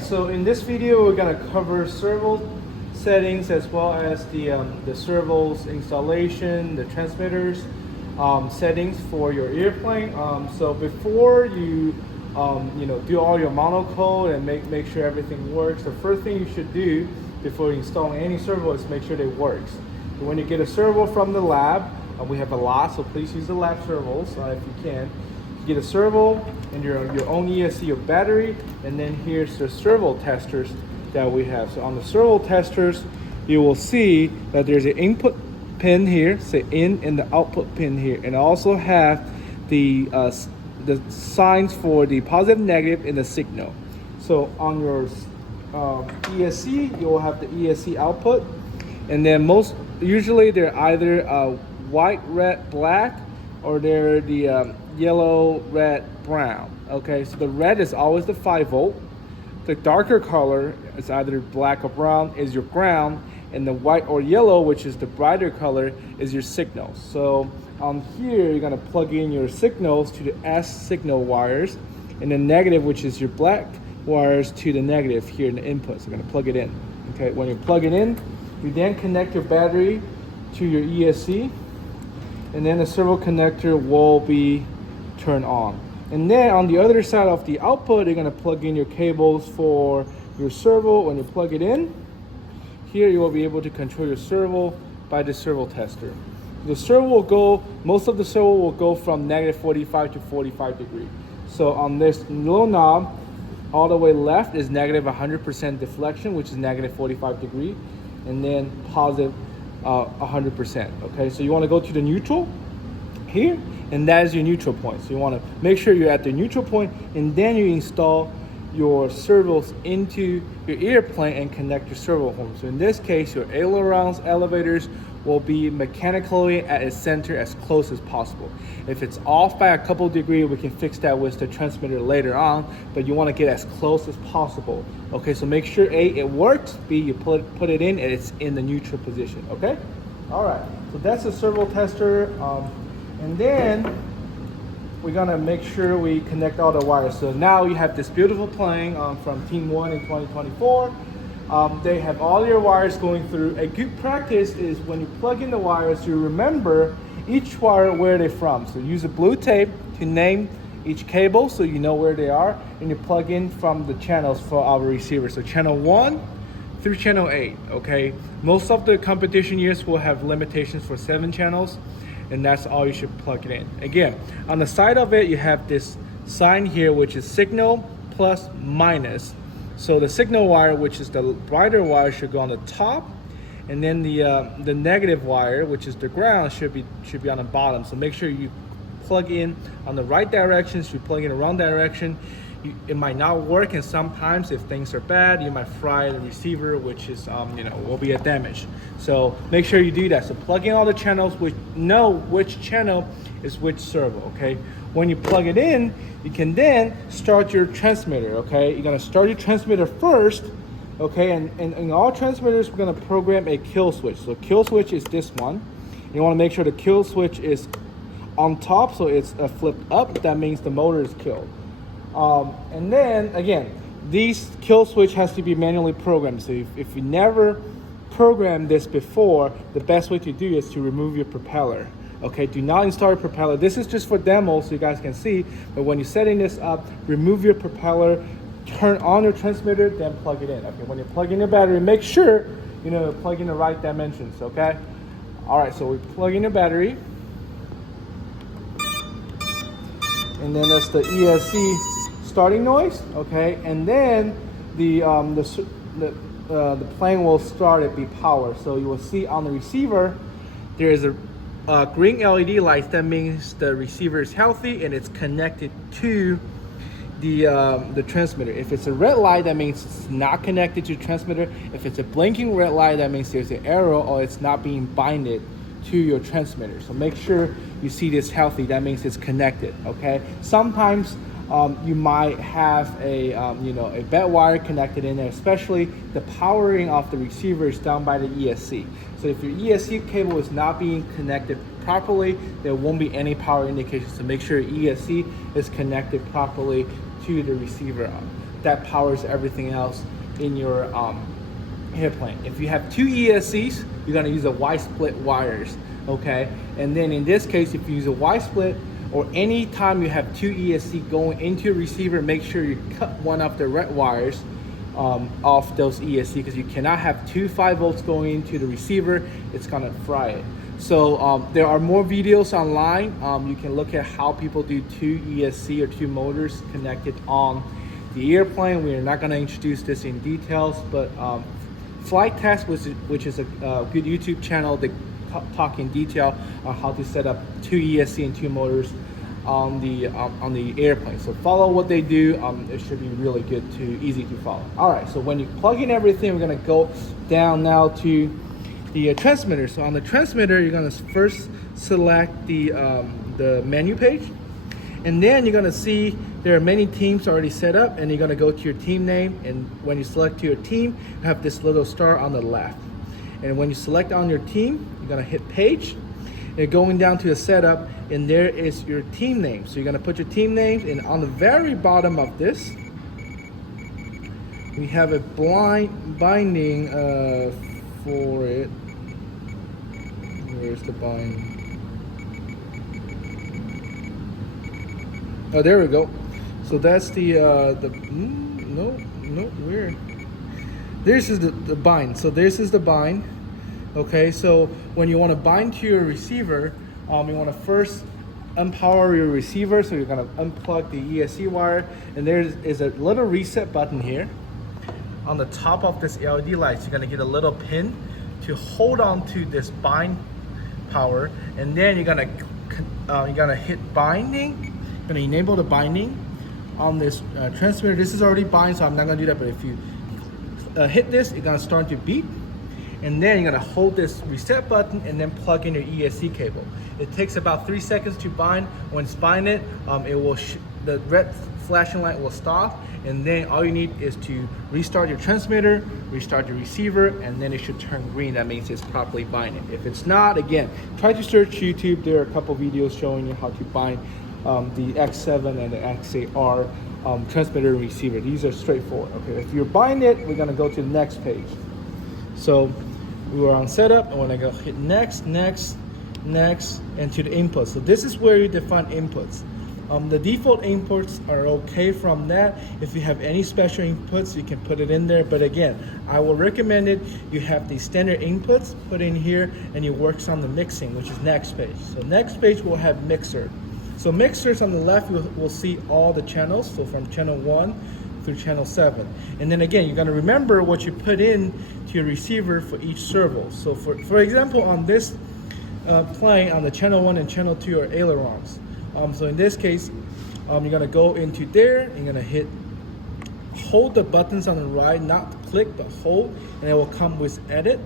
Alright, so in this video we're going to cover servo settings as well as the servos installation, the transmitters settings for your airplane. So before you do all your monocode and make sure everything works, the first thing you should do before installing any servo is make sure that it works. So when you get a servo from the lab, we have a lot, so please use the lab servos if you can. You get a servo and your own ESC, your battery, and then here's the servo testers that we have. So on the servo testers, you will see that there's an input pin here, say in, and the output pin here, and also have the signs for the positive, negative, and the signal. So on your ESC, you will have the ESC output, and then usually they're either white, red, black, or they're the yellow, red, brown. Okay, so the red is always the 5-volt. The darker color is either black or brown is your ground, and the white or yellow, which is the brighter color, is your signal. So on here, you're gonna plug in your signals to the S signal wires, and the negative, which is your black wires, to the negative here in the input. So you're gonna plug it in. Okay, when you plug it in, you then connect your battery to your ESC, and then the servo connector will be turned on. And then on the other side of the output, you're gonna plug in your cables for your servo. When you plug it in, here you will be able to control your servo by the servo tester. The servo will go, most of the servo will go from -45 to 45 degrees. So on this little knob, all the way left is negative 100% deflection, which is -45 degrees, and then positive 100%. Okay, so you want to go to the neutral here, and that is your neutral point. So you want to make sure you're at the neutral point, and then you install your servos into your airplane and connect your servo home. So in this case, your ailerons, elevators will be mechanically at its center as close as possible. If it's off by a couple degrees, we can fix that with the transmitter later on, but you want to get as close as possible. Okay, so make sure A, it works, B, you put it in and it's in the neutral position. Okay, all right, so that's the servo tester, and then we're gonna make sure we connect all the wires. So now you have this beautiful plane from Team 1 in 2024. They have all your wires going through. A good practice is when you plug in the wires, you remember each wire where they're from. So use a blue tape to name each cable so you know where they are, and you plug in from the channels for our receiver. So channel 1 through channel 8, okay? Most of the competition years will have limitations for 7 channels, and that's all you should plug it in. Again, on the side of it, you have this sign here, which is signal plus minus. So the signal wire, which is the brighter wire, should go on the top, and then the negative wire, which is the ground, should be on the bottom. So make sure you plug in on the right direction. If you plug in the wrong direction, it might not work, and sometimes if things are bad, you might fry the receiver, which is will be a damage. So make sure you do that. So plug in all the channels, know which channel is which servo. Okay, when you plug it in, you can then start your transmitter. Okay, you're gonna start your transmitter first. Okay, and in all transmitters, we're gonna program a kill switch. So kill switch is this one. You want to make sure the kill switch is on top, so it's flipped up. That means the motor is killed. And then again, these kill switch has to be manually programmed. So if you never programmed this before, the best way to do is to remove your propeller. Okay, do not install a propeller. This is just for demo so you guys can see, but when you're setting this up, remove your propeller, turn on your transmitter, then plug it in. Okay, when you plug in your battery, make sure plug in the right dimensions. Okay, all right, so we plug in the battery, and then that's the ESC starting noise. Okay, and then the plane will start at be power. So you will see on the receiver there is a green LED light. That means the receiver is healthy and it's connected to the transmitter. If it's a red light, that means it's not connected to the transmitter. If it's a blinking red light, that means there's an error or it's not being binded to your transmitter. So make sure you see this healthy. That means it's connected. Okay. Sometimes you might have a bad wire connected in there, especially the powering of the receiver is done by the ESC. So if your ESC cable is not being connected properly, there won't be any power indication. So make sure your ESC is connected properly to the receiver. that powers everything else in your airplane. If you have two ESCs, you're gonna use a Y-split wires, okay? And then in this case, if you use a Y-split, or any time you have two ESC going into your receiver, make sure you cut one of the red wires off those ESC, because you cannot have two 5 volts going into the receiver. It's gonna fry it. So there are more videos online. You can look at how people do two ESC or two motors connected on the airplane. We are not gonna introduce this in details, but Flight Test, which is a good YouTube channel, they talk in detail on how to set up two ESC and two motors on the airplane. So follow what they do. It should be really good easy to follow. All right, so when you plug in everything, we're gonna go down now to the transmitter. So on the transmitter, you're gonna first select the menu page, and then you're gonna see there are many teams already set up, and you're gonna go to your team name, and when you select your team, you have this little star on the left. And when you select on your team, you're gonna hit page. You're going down to the setup, and there is your team name. So you're gonna put your team names, and on the very bottom of this, we have a binding for it. Where's the binding? Oh, there we go. So that's where? This is the bind. So this is the bind. Okay, so when you want to bind to your receiver, you want to first unpower your receiver. So you're going to unplug the ESC wire, and there is a little reset button here. On the top of this LED light, you're going to get a little pin to hold on to this bind power, and then you're going to hit binding. You're going to enable the binding on this transmitter. This is already bind, so I'm not going to do that, but if you hit this, it's going to start to beep. And then you're gonna hold this reset button and then plug in your ESC cable. It takes about 3 seconds to bind. When it's binded, the red flashing light will stop, and then all you need is to restart your transmitter, restart your receiver, and then it should turn green. That means it's properly binded. If it's not, again, try to search YouTube. There are a couple videos showing you how to bind the X7 and the X8R transmitter and receiver. These are straightforward. Okay, if you're binded, we're gonna go to the next page. So we were on setup, and when I go hit next, next, next, and to the inputs. So this is where you define inputs. The default inputs are okay from that. If you have any special inputs, you can put it in there. But again, I will recommend it. You have the standard inputs put in here, and you work on the mixing, which is next page. So next page will have mixer. So mixers on the left, we'll see all the channels. So from channel 1 through channel 7. And then again, you're gonna remember what you put in to your receiver for each servo. So for example, on this plane, on the channel 1 and channel 2 are ailerons. So in this case, you're gonna go into there, and you're gonna hold the buttons on the right, not click, but hold, and it will come with edit.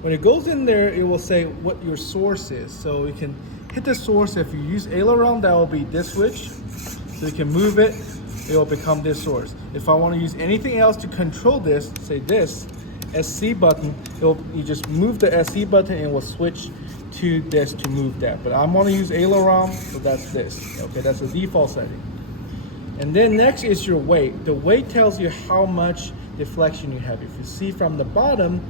When it goes in there, it will say what your source is. So you can hit the source. If you use aileron, that will be this switch. So you can move it, it will become this source. If I want to use anything else to control this, say this SC button, you just move the SC button and it will switch to this to move that. But I'm going to use aileron, so that's this. Okay, that's the default setting. And then next is your weight. The weight tells you how much deflection you have. If you see from the bottom,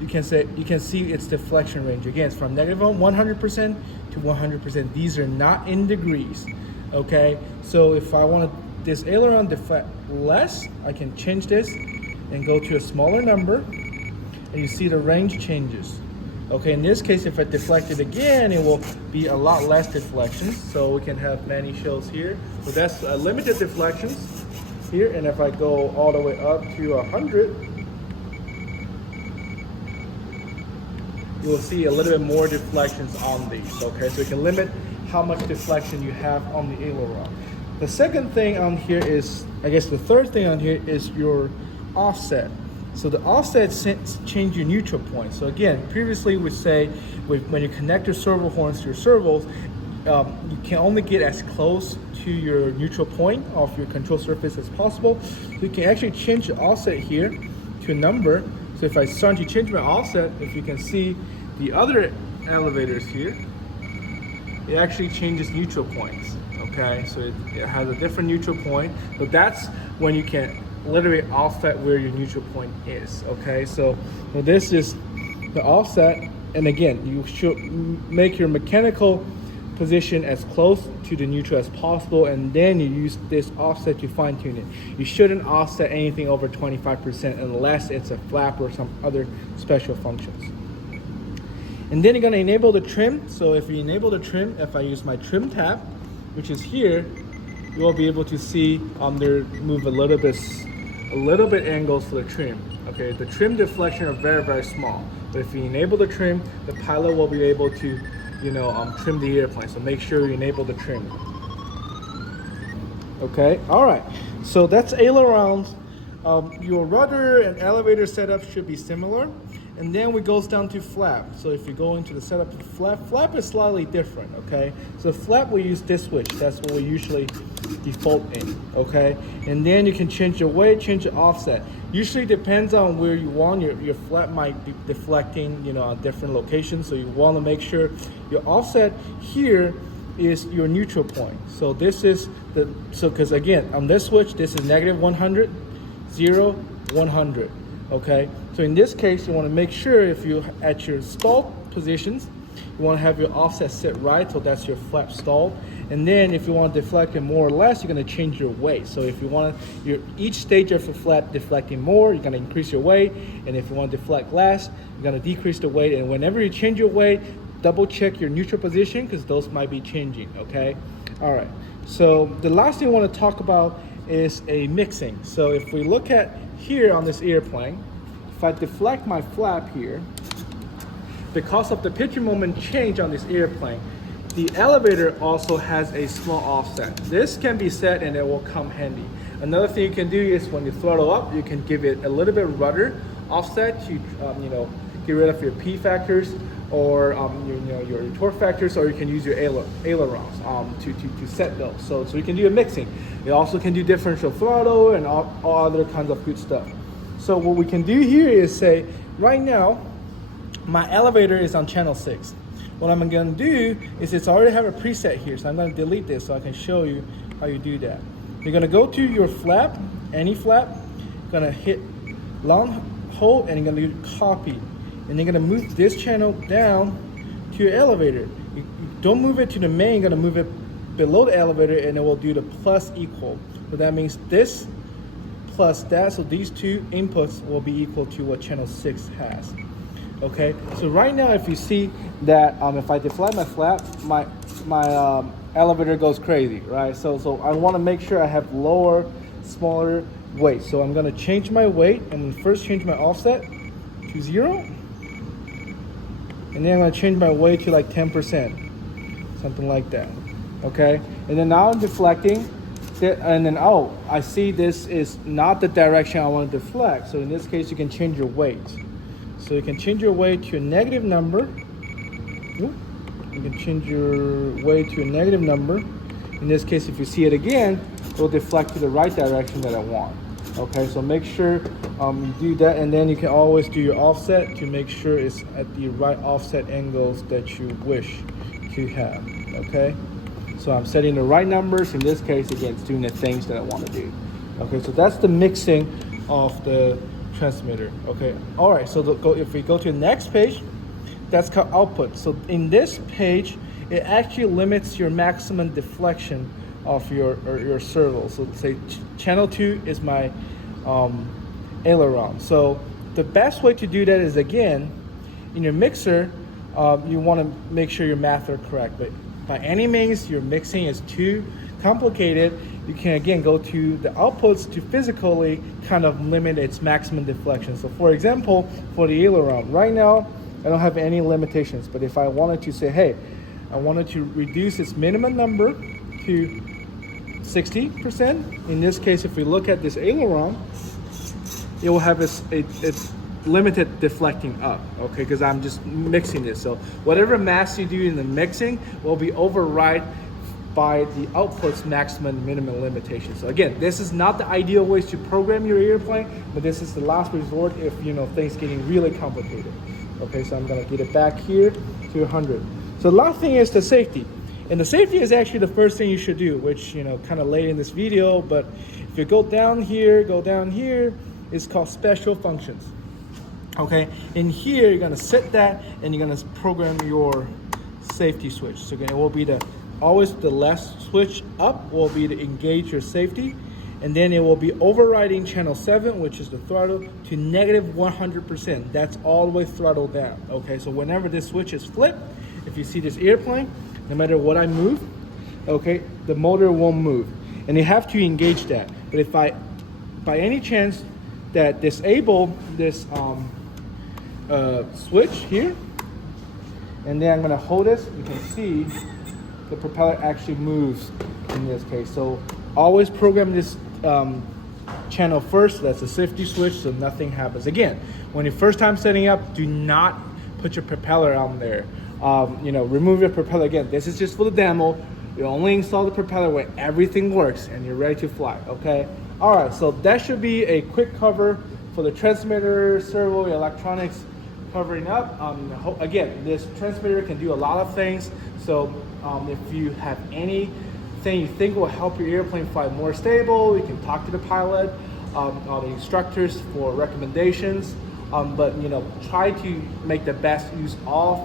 you can see its deflection range. Again, it's from negative 100% to 100%. These are not in degrees. Okay, so if I want this aileron deflect less, I can change this and go to a smaller number, and you see the range changes. Okay, in this case, if I deflect it again, it will be a lot less deflections. So we can have Manny shows here. So that's limited deflections here, and if I go all the way up to 100, you will see a little bit more deflections on these. Okay, so you can limit how much deflection you have on the aileron. The second thing on here is, I guess the third thing on here is your offset. So the offset change your neutral point. So again, previously we say when you connect your servo horns to your servos, you can only get as close to your neutral point of your control surface as possible. So you can actually change the offset here to a number. So if I start to change my offset, if you can see the other elevators here, it actually changes neutral points. Okay, so it has a different neutral point. But that's when you can literally offset where your neutral point is. Okay, so this is the offset, and again, you should make your mechanical position as close to the neutral as possible, and then you use this offset to fine tune it. You shouldn't offset anything over 25% unless it's a flap or some other special functions. And then you're gonna enable the trim. So if you enable the trim, if I use my trim tab, which is here, you will be able to see there move a little bit angles for the trim. Okay, the trim deflection are very small, but if you enable the trim, the pilot will be able to trim the airplane. So make sure you enable the trim. Okay, all right, so that's ailerons. Your rudder and elevator setup should be similar. And then we goes down to flap. So if you go into the setup of flap is slightly different, okay? So flap, we use this switch. That's what we usually default in, okay? And then you can change your weight, change the offset. Usually depends on where you want. Your flap might be deflecting, on different locations. So you want to make sure your offset here is your neutral point. So this is because again, on this switch, this is negative 100, 0, 100. Okay, so in this case, you want to make sure if you at your stalled positions, you want to have your offset set right, so that's your flap stalled. And then if you want to deflect it more or less, you're going to change your weight. So if you want each stage of the flap deflecting more, you're going to increase your weight. And if you want to deflect less, you're going to decrease the weight. And whenever you change your weight, double check your neutral position because those might be changing. Okay, all right. So the last thing I want to talk about is a mixing. So if we look at here on this airplane, if I deflect my flap here, because of the pitching moment change on this airplane, the elevator also has a small offset. This can be set and it will come handy. Another thing you can do is when you throttle up, you can give it a little bit rudder offset to get rid of your P factors or your torque factors, or you can use your ailerons to set those. So you can do a mixing. You also can do differential throttle and all other kinds of good stuff. So what we can do here is say, right now, my elevator is on channel 6. What I'm gonna do is it's already have a preset here, so I'm gonna delete this so I can show you how you do that. You're gonna go to your flap, any flap, gonna hit long hold and you're gonna do copy. And you're gonna move this channel down to your elevator. You don't move it to the main, you're gonna move it below the elevator and it will do the plus equal. So that means this plus that, so these two inputs will be equal to what channel 6 has. Okay, so right now if you see that if I deflect my flap, my elevator goes crazy, right? So I wanna make sure I have lower, smaller weight. So I'm gonna change my weight and first change my offset to 0. And then I'm gonna change my weight to like 10%, something like that, okay? And then now I'm deflecting, and then, I see this is not the direction I want to deflect. So in this case, you can change your weight. So you can change your weight to a negative number. You can change your weight to a negative number. In this case, if you see it again, it will deflect to the right direction that I want. Okay, so make sure you do that, and then you can always do your offset to make sure it's at the right offset angles that you wish to have. Okay, so I'm setting the right numbers. In this case, again, it's doing the things that I want to do. Okay, so that's the mixing of the transmitter. Okay, all right, so if we go to the next page, that's called output. So in this page, it actually limits your maximum deflection of your servo. So say channel 2 is my aileron. So the best way to do that is, again, in your mixer, you want to make sure your math are correct. But by any means, your mixing is too complicated, you can again go to the outputs to physically kind of limit its maximum deflection. So for example, for the aileron, right now, I don't have any limitations, but if I wanted to say, hey, I wanted to reduce its minimum number to 60%. In this case, if we look at this aileron, it will have its limited deflecting up, okay, because I'm just mixing this. So whatever mass you do in the mixing will be override by the output's maximum and minimum limitation. So again, this is not the ideal ways to program your airplane, but this is the last resort if things getting really complicated. Okay, so I'm gonna get it back here to 100. So the last thing is the safety. And the safety is actually the first thing you should do, which kind of late in this video, but If you go down here, it's called special functions. Okay, in here you're gonna set that and you're gonna program your safety switch. So again, it will be always the left switch up will be to engage your safety, and then it will be overriding channel 7, which is the throttle, to negative 100%. That's all the way throttled down. Okay, so whenever this switch is flipped, if you see this airplane, no matter what I move, okay, the motor won't move, and you have to engage that. But if I, by any chance, that disable this switch here, and then I'm going to hold this, you can see the propeller actually moves in this case. So always program this channel first. That's a safety switch, so nothing happens. Again, when you're first time setting up, do not put your propeller on there. Remove your propeller. Again, this is just for the demo. You only install the propeller when everything works and you're ready to fly. Okay. All right. So that should be a quick cover for the transmitter, servo, electronics, covering up. Again, this transmitter can do a lot of things. So if you have anything you think will help your airplane fly more stable, you can talk to the pilot or the instructors for recommendations. But try to make the best use of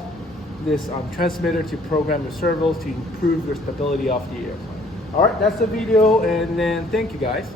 this transmitter to program your servos to improve your stability of the airplane. All right, that's the video, and then thank you guys.